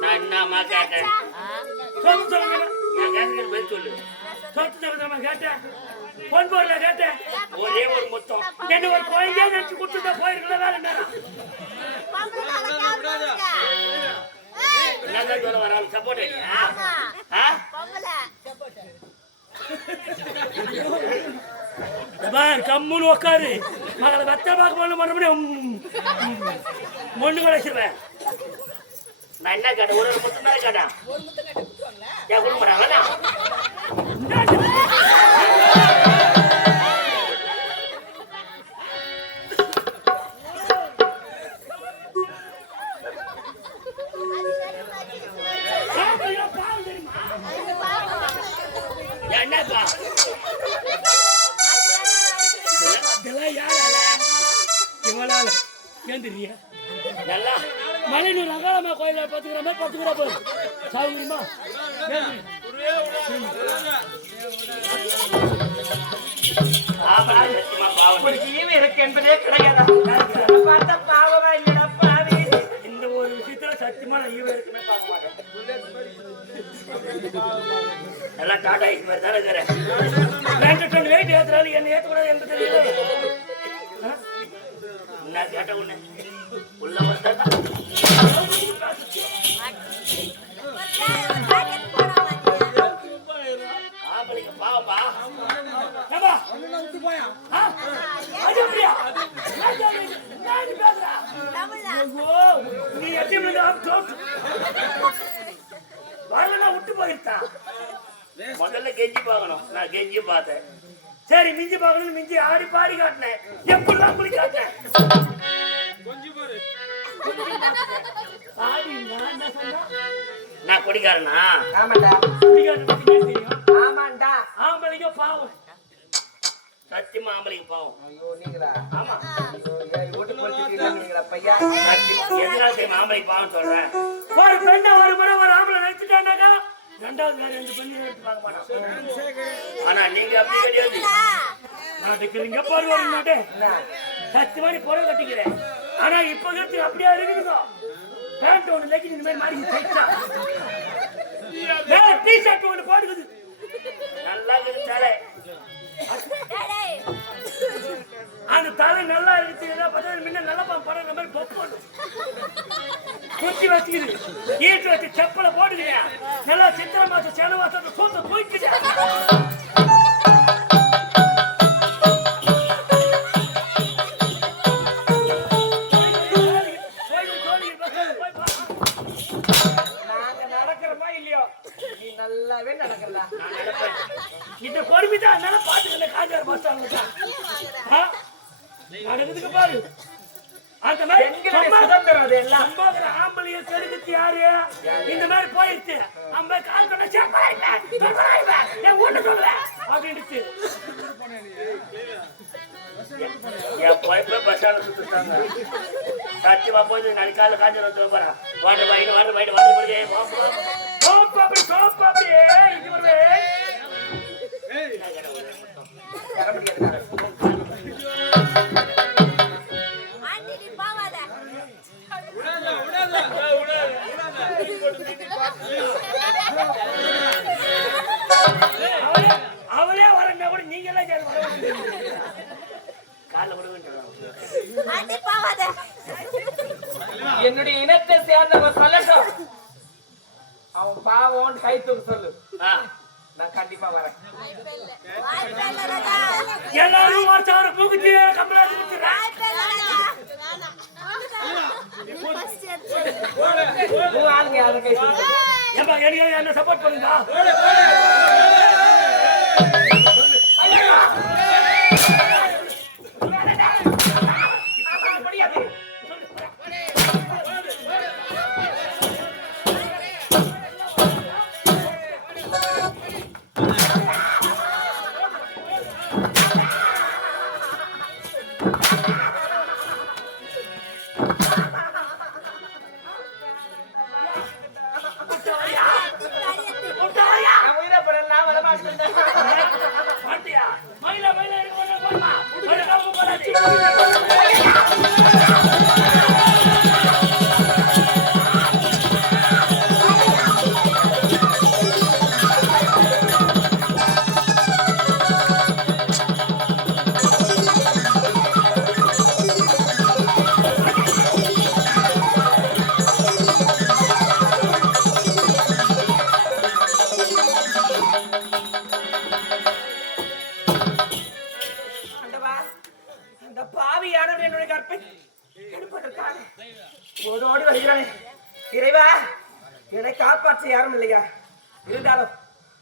நான் என்னமா கேட்டேன் சொல்லு சொத்து கேட்டேன் பொன் பொருள கேட்டேன் ஒரே ஒரு மொத்தம் என்ன ஒரு கோயிலே நினைச்சு கொடுத்துட்டா போயிருக்கல வேலை நேரம் என்னதான் சொல்ல வராங்க சப்போர்ட் கம்முன்னு உட்காரு மகளை வெத்த பார்க்க பண்ண மறுபடியும் மொண்டு குறைச்சிருவேன் நான் என்ன கேட்டேன் ஒரு மொத்தம் தானே கேட்டேன் என் குடும்பம் என்னப்பா இதெல்லாம் யாரால இவளால ஏந்திரியா நல்லா மலைநூர் அகாலமா கோயில 10 கிராம் 10 கிராம் போதும் சாகுமா எனக்கு என்பதே கிடையாது பாவமா இல்லையா இந்த ஒரு விஷயத்துல சத்தியமா நான் ஈவ இருக்குமே பார்க்க மாட்டேன் எல்லாம் டாடா இது மாதிரி தானே இருக்கிறேன் வெயிட் ஏத்துறாரு என்ன ஏற்றக்கூடாது என்று தெரியல நான் கேட்ட உடனே உள்ள வந்தா பாவப்பா நீ வரலன்னா விட்டு போயிருத்தா முதல்ல கெஞ்சி பார்க்கணும் நான் கெஞ்சி பார்த்தேன் சரி மிஞ்சி பார்க்கணும் மிஞ்சி ஆடி பாடி காட்டினேன் எப்படிலாம் குளி காட்டினேன் நான் குடிக்காரனா ஆமாண்டா ஆமாண்டா ஆம்பளைங்க பாவம் சத்தியமா ஆம்பளைங்க பாவம் ஆமா ஆம்பளைக்கு பாவம் சொல்றேன் ஒரு பெண்ணை ஒரு முறை ஒரு ஆம்பளை நினைச்சுட்டானாக்கா ரெண்டாவது வேற 2 பெண்ணு எடுத்து பார்க்க மாட்டான் ஆனா நீங்க அப்படி கிடையாது நாட்டுக்குறீங்க பாரு நாட்டே சத்தியமா நீ புடவை கட்டிக்கிறேன் ஆனா இப்ப அப்படியே இருக்குதோ பேண்ட் ஒன்று லெக்கின் இந்த மாதிரி மாறி டி ஷர்ட் ஒன்று போட்டுக்குது நல்லா இருக்குது தலை அந்த தலை நல்லா இருக்குது பார்த்தா முன்ன நல்லா படம் மாதிரி தொப்பு குச்சி வச்சுக்குது ஈட்டு வச்சு செப்பலை போட்டுக்கிறியா நல்லா சித்திரை மாசம் சேன மாசம் சூத்த தூக்கிது இந்த பொறுமைதான் அதனால பாத்துக்கல காஞ்சார் பஸ் நடக்குதுக்கு பாரு அந்த மாதிரி ஆம்பளைய கெடுத்து யாரு இந்த மாதிரி போயிடுச்சு அம்ப கால் ஒண்ணு சொல்ல அப்படின்ட்டு என் போயப்ப பஸ்ஸால சுத்துட்டாங்க சத்தியமா போய் நாளைக்கு காலைல காஞ்சார் வந்து போறேன் வாண்டு வாண்டு சோப்பு அப்படி இது வருவே அவளே வரண்டா கூட நீங்க எல்லாம் என்னுடைய இனத்தை சேர்ந்தவன் சொல்லட்டும் அவன் பாவம் கை தூக்க சொல்லு நான் கண்டிப்பா வரேன் எல்லாரும் ஒருத்தவரை பூக்குச்சு கம்பளாச்சு ஆளுங்க யாரும் கை எனக்கு என்ன சப்போர்ட் பண்ணுங்க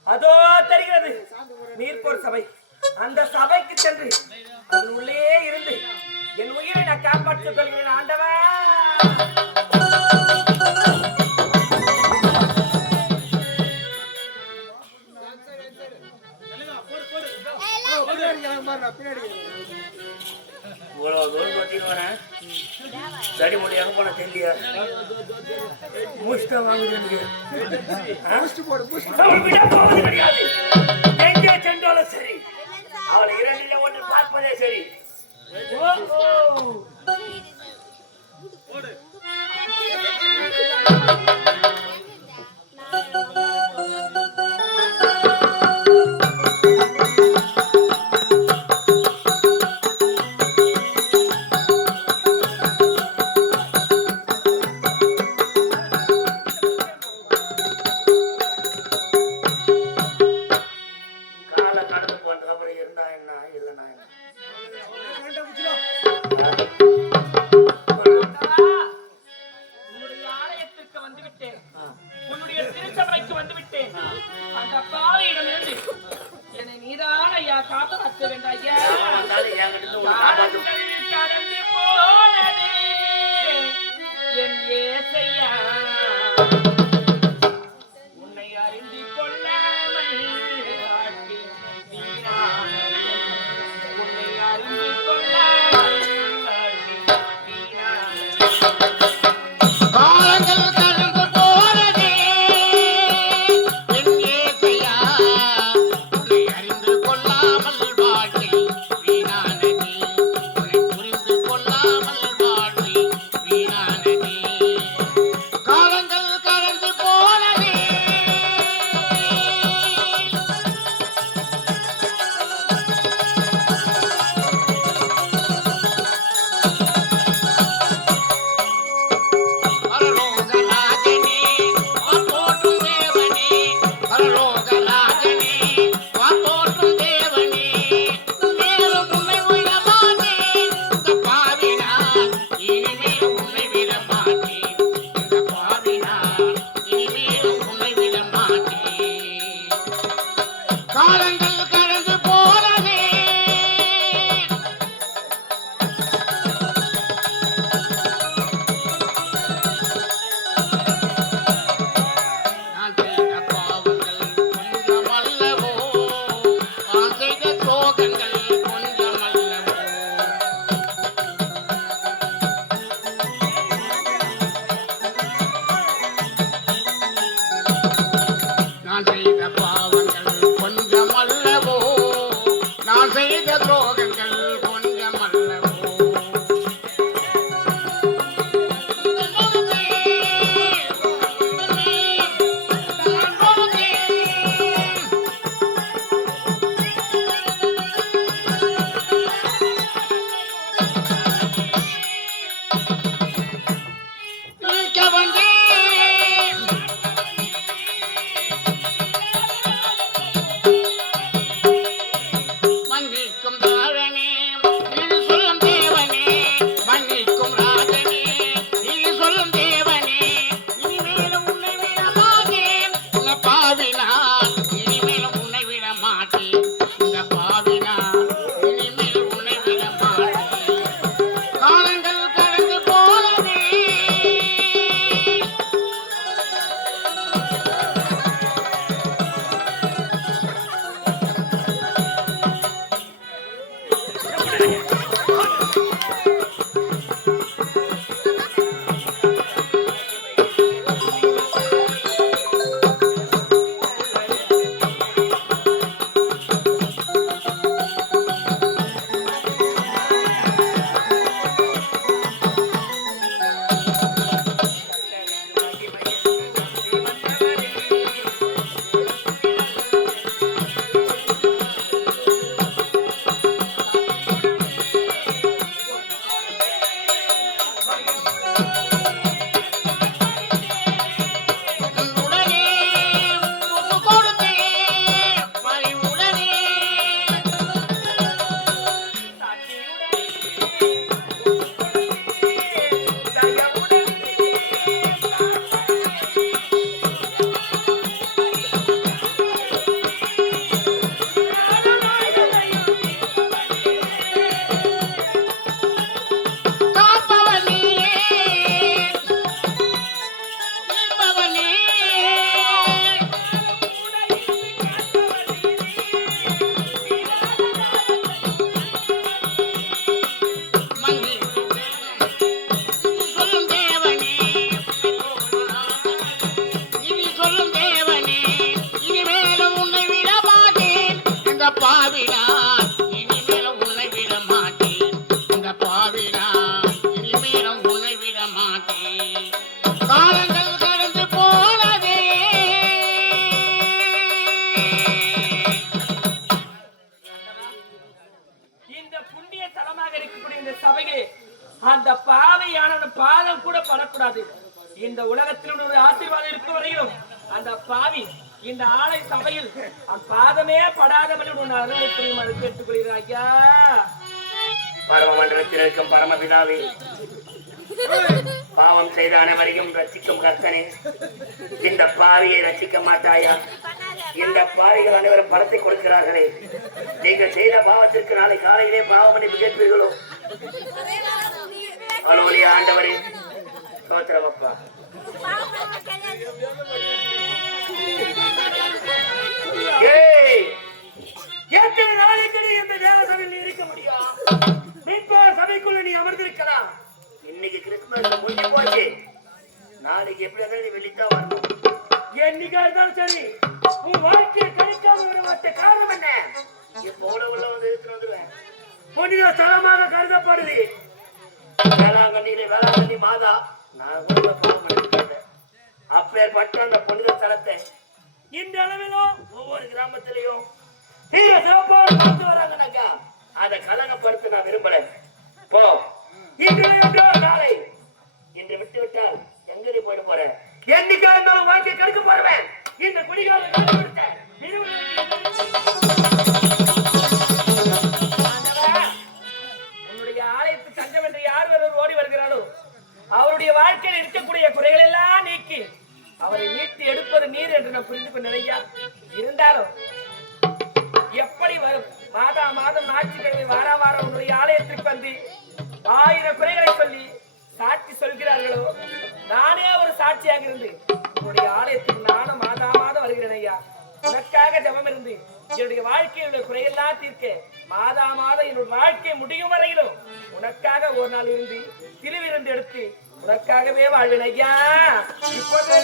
அதோ தெரிகிறது நீர்ப்போர் சபை. அந்த சபைக்கு சென்று அதன் உள்ளே இருந்து என் உயிரை நான் காப்பாற்றிக் கொள்கிறேன் ஆண்டவா. இவ்வளவு தூரம் பத்தின்னு வரேன். தடி முடி எங்க போன தெரியல. பூஸ்டா வாங்குறீங்க. போவது கிடையாது. எங்கே சென்றாலும் சரி, அவளை இரண்டிலே ஒன்று பார்ப்பதே சரி. இந்த பாவினான் இனிமேலும் உன்னை விட மாட்டேன். இந்த பாவினான் இனிமேலும் உன்னை விட மாட்டேன். காலங்கள் கடந்து போனதே இந்த புண்ணிய தலமாக இருக்கக்கூடிய இந்த சபையிலே அந்த பாவையான பாதம் கூட படக்கூடாது. இந்த உலகத்தில் ஒரு ஆசீர்வாதம் இருக்க வரையிலும் அந்த பாவி இந்த ஆலை சபையில் பாதமே படாதபடி உன் அருளை புரியுமாறு கேட்டுக்கொள்கிறேன் ஐயா. பரமமண்டலத்தில் இருக்கும் பரமபிதாவே, பாவம் செய்த அனைவரையும் ரட்சிக்கும் கர்த்தனே, இந்த பாவியை ரட்சிக்க மாட்டாயா? இந்த பாவிகள் அனைவரும் பணத்தை கொடுக்கிறார்களே, நீங்கள் செய்த பாவத்திற்கு நாளை காலையிலே பாவ மன்னிப்பு கேட்பீர்களோ? அலோலியா ஆண்டவரே, சோத்திரம் அப்பா. எத்தனை நாளைக்கு நீ இந்த தேவ சபையில் நீ இருக்க முடியும்? மீட்பா சபைக்குள்ள நீ அமர்ந்திருக்கலாம். இன்னைக்கு கிறிஸ்துமஸ் முடிஞ்சு போச்சு. நாளைக்கு எப்படி இருந்தாலும் நீ வெளித்தான் வரணும். என்னைக்கா இருந்தாலும் சரி, உன் வாழ்க்கையை கணிக்காம விட காரணம் என்ன? இப்போ உள்ள வந்து எடுத்துட்டு வந்துடுவேன். புனித ஸ்தலமாக கருதப்படுது வேளாங்கண்ணியிலே வேளாங்கண்ணி மாதா. நான் அப்பேற்பட்ட அந்த புனித ஸ்தலத்தை இந்த அளவிலும் ஒவ்வொரு கிராமத்திலையும் சிறப்பாக பார்த்து வராங்கன்னாக்கா அதை கலங்கப்படுத்த நான் விரும்புறேன். போ, இன்று நாளை இன்று விட்டு விட்டால் எங்க நீ போயிட போற? என்னைக்கா இருந்தாலும் வாழ்க்கை கடுக்க போறேன். இந்த குடிகால உன்னுடைய ஆலயத்துக்கு தங்கம் என்று யார் ஒருவர் ஓடி வருகிறாரோ அவருடைய வாழ்க்கையில் இருக்கக்கூடிய குறைகள் எல்லாம் நீக்கி அவரை மீட்டு எடுப்பது நீர் என்று நான் புரிந்து கொண்டு நினையா. இருந்தாலும் எப்படி வரும் மாதா மாதம் ஞாயிற்றுக்கிழமை வார வாரம் உன்னுடைய ஆலயத்திற்கு வந்து 1000 குறைகளை சொல்லி சாட்சி சொல்கிறார்களோ, நானே ஒரு சாட்சியாக இருந்து உன்னுடைய ஆலயத்துக்கு நானும் மாதா மாதம் வருகிறேன் ஐயா. உனக்காக ஜபம் இருந்து என்னுடைய வாழ்க்கையுடைய குறையெல்லாம் தீர்க்க மாதா மாதம் என்னுடைய வாழ்க்கை முடியும் வரையிலும் உனக்காக ஒரு நாள் இருந்து திருவிருந்து எடுத்து உனக்காகவே வாழ்வேன் ஐயா. இப்போது